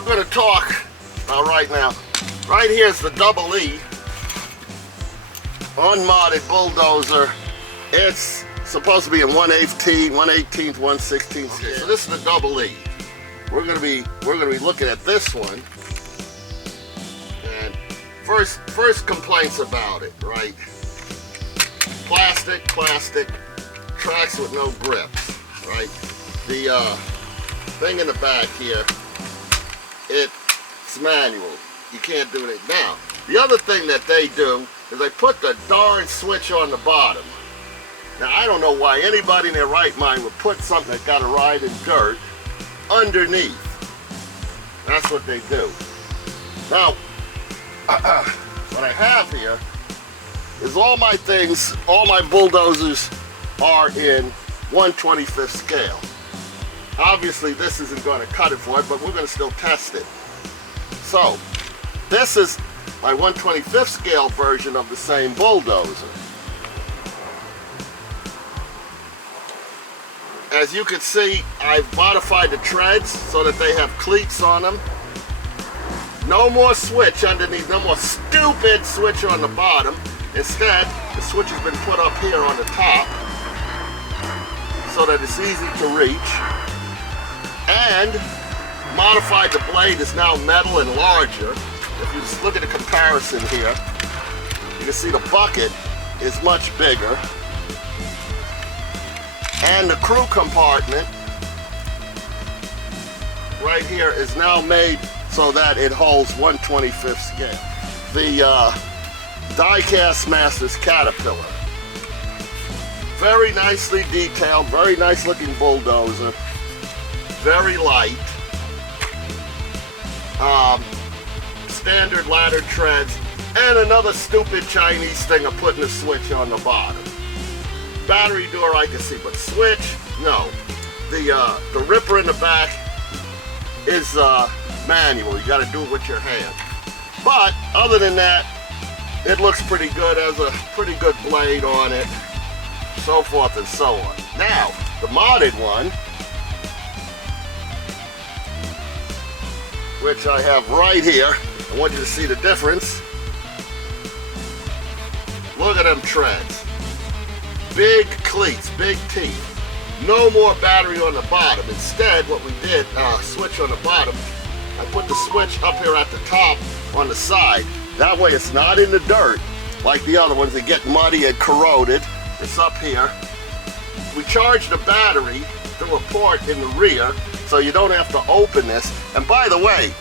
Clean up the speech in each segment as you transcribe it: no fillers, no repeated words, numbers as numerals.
we're going to talk about right now. Right here is the Double E unmodded bulldozer. It's supposed to be in 1/18, 1/18, 1/16 scale. So this is the Double E. We're gonna be looking at this one. And first complaints about it, right? Plastic, tracks with no grips, right? The thing in the back here, it's manual. You can't do it now. The other thing that they do is they put the darn switch on the bottom. Now I don't know why anybody in their right mind would put something that got to ride in dirt underneath. That's what they do. Now, what I have here is all my things, all my bulldozers are in 1/25th scale. Obviously this isn't going to cut it for it, but we're going to still test it. So, this is my 1/25th scale version of the same bulldozer. As you can see, I've modified the treads so that they have cleats on them. No more switch underneath, no more stupid switch on the bottom. Instead, the switch has been put up here on the top so that it's easy to reach. And modified, the blade is now metal and larger. If you just look at the comparison here, you can see the bucket is much bigger. And the crew compartment right here is now made so that it holds 1/25th scale. The Diecast Masters Caterpillar. Very nicely detailed, very nice looking bulldozer. Very light. Standard ladder treads. And another stupid Chinese thing of putting a switch on the bottom. Battery door I can see, but switch, no. The ripper in the back is manual. You got to do it with your hand. But other than that, it looks pretty good. Has a pretty good blade on it, so forth and so on. Now, the modded one, which I have right here. I want you to see the difference. Look at them treads. Big cleats, big teeth. No more battery on the bottom. Instead, what we did, switch on the bottom, I put the switch up here at the top on the side. That way it's not in the dirt like the other ones that get muddy and corroded. It's up here. We charge the battery through a port in the rear so you don't have to open this. And by the way,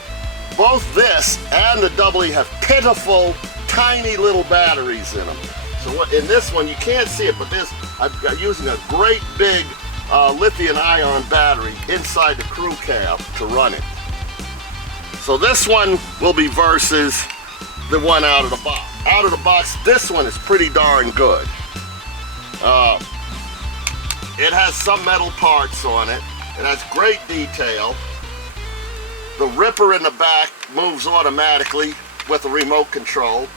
both this and the Double E have pitiful, tiny little batteries in them. So in this one, you can't see it, but I'm using a great big lithium-ion battery inside the crew cab to run it. So this one will be versus the one out of the box. Out of the box, this one is pretty darn good. It has some metal parts on it. It has great detail. The ripper in the back moves automatically with a remote control.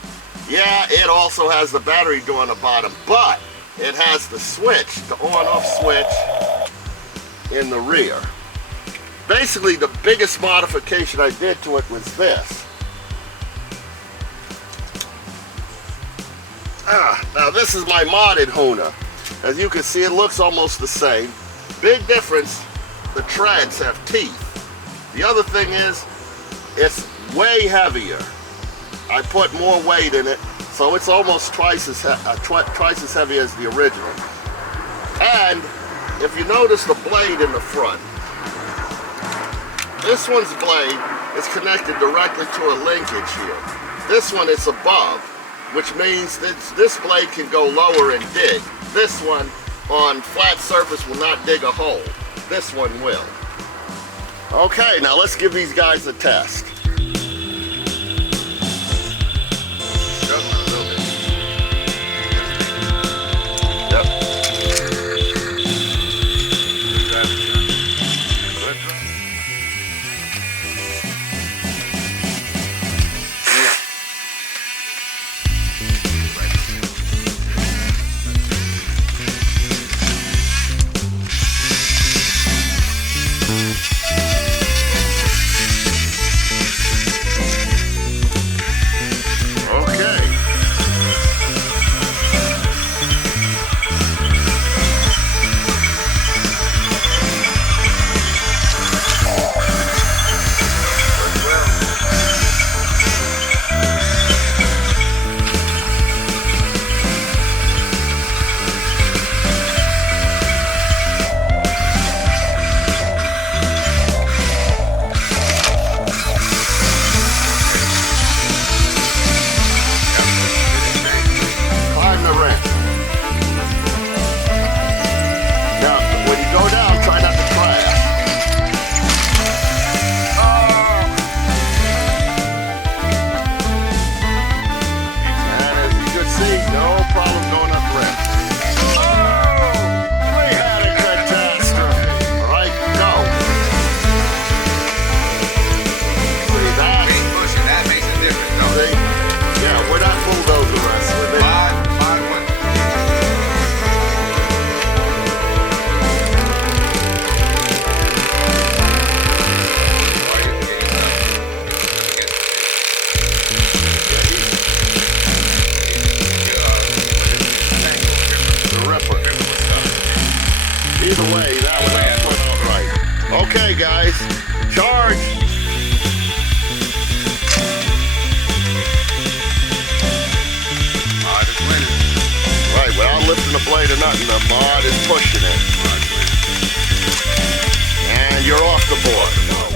Yeah, it also has the battery door on the bottom, but it has the switch, the on-off switch in the rear. Basically, the biggest modification I did to it was this. Now this is my modded Huina. As you can see, it looks almost the same. Big difference, the treads have teeth. The other thing is, it's way heavier. I put more weight in it, so it's almost twice as heavy as the original. And if you notice the blade in the front, this one's blade is connected directly to a linkage here. This one is above, which means that this blade can go lower and dig. This one on flat surface will not dig a hole. This one will. Okay, now let's give these guys a test. Either way, that one I put out right. Okay, guys, charge. Mod is winning. Right, without lifting the blade or nothing, the mod is pushing it. And you're off the board.